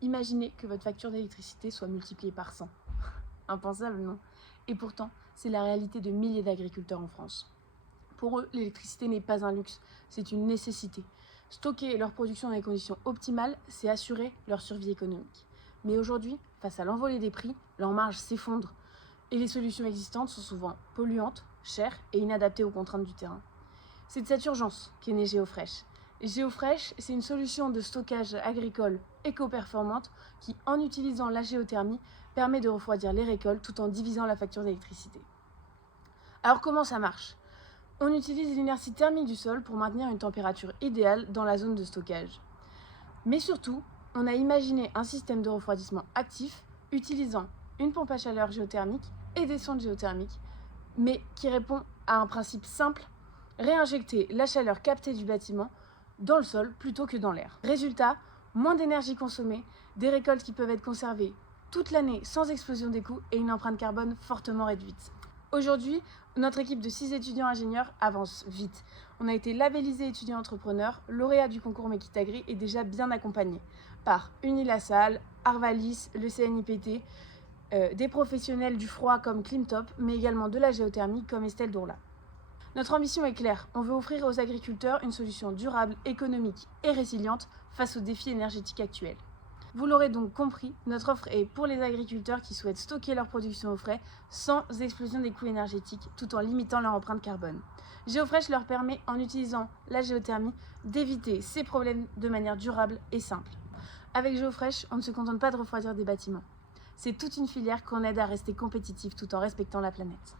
Imaginez que votre facture d'électricité soit multipliée par 100. Impensable, non? Et pourtant, c'est la réalité de milliers d'agriculteurs en France. Pour eux, l'électricité n'est pas un luxe, c'est une nécessité. Stocker leur production dans des conditions optimales, c'est assurer leur survie économique. Mais aujourd'hui, face à l'envolée des prix, leurs marges s'effondrent. Et les solutions existantes sont souvent polluantes, chères et inadaptées aux contraintes du terrain. C'est de cette urgence qu'est née GeoFresh. GeoFresh, c'est une solution de stockage agricole éco-performante qui, en utilisant la géothermie, permet de refroidir les récoltes tout en divisant la facture d'électricité. Alors comment ça marche ? On utilise l'inertie thermique du sol pour maintenir une température idéale dans la zone de stockage. Mais surtout, on a imaginé un système de refroidissement actif utilisant une pompe à chaleur géothermique et des sondes géothermiques, mais qui répond à un principe simple: réinjecter la chaleur captée du bâtiment dans le sol plutôt que dans l'air. Résultat, moins d'énergie consommée, des récoltes qui peuvent être conservées toute l'année sans explosion des coûts et une empreinte carbone fortement réduite. Aujourd'hui, notre équipe de 6 étudiants ingénieurs avance vite. On a été labellisé étudiant entrepreneur, lauréat du concours Mekitagri et déjà bien accompagné par Unilassal, Arvalis, le CNIPT, des professionnels du froid comme Climtop, mais également de la géothermie comme Estelle Dourla. Notre ambition est claire, on veut offrir aux agriculteurs une solution durable, économique et résiliente face aux défis énergétiques actuels. Vous l'aurez donc compris, notre offre est pour les agriculteurs qui souhaitent stocker leur production au frais sans explosion des coûts énergétiques tout en limitant leur empreinte carbone. GeoFresh leur permet, en utilisant la géothermie, d'éviter ces problèmes de manière durable et simple. Avec GeoFresh, on ne se contente pas de refroidir des bâtiments. C'est toute une filière qu'on aide à rester compétitif tout en respectant la planète.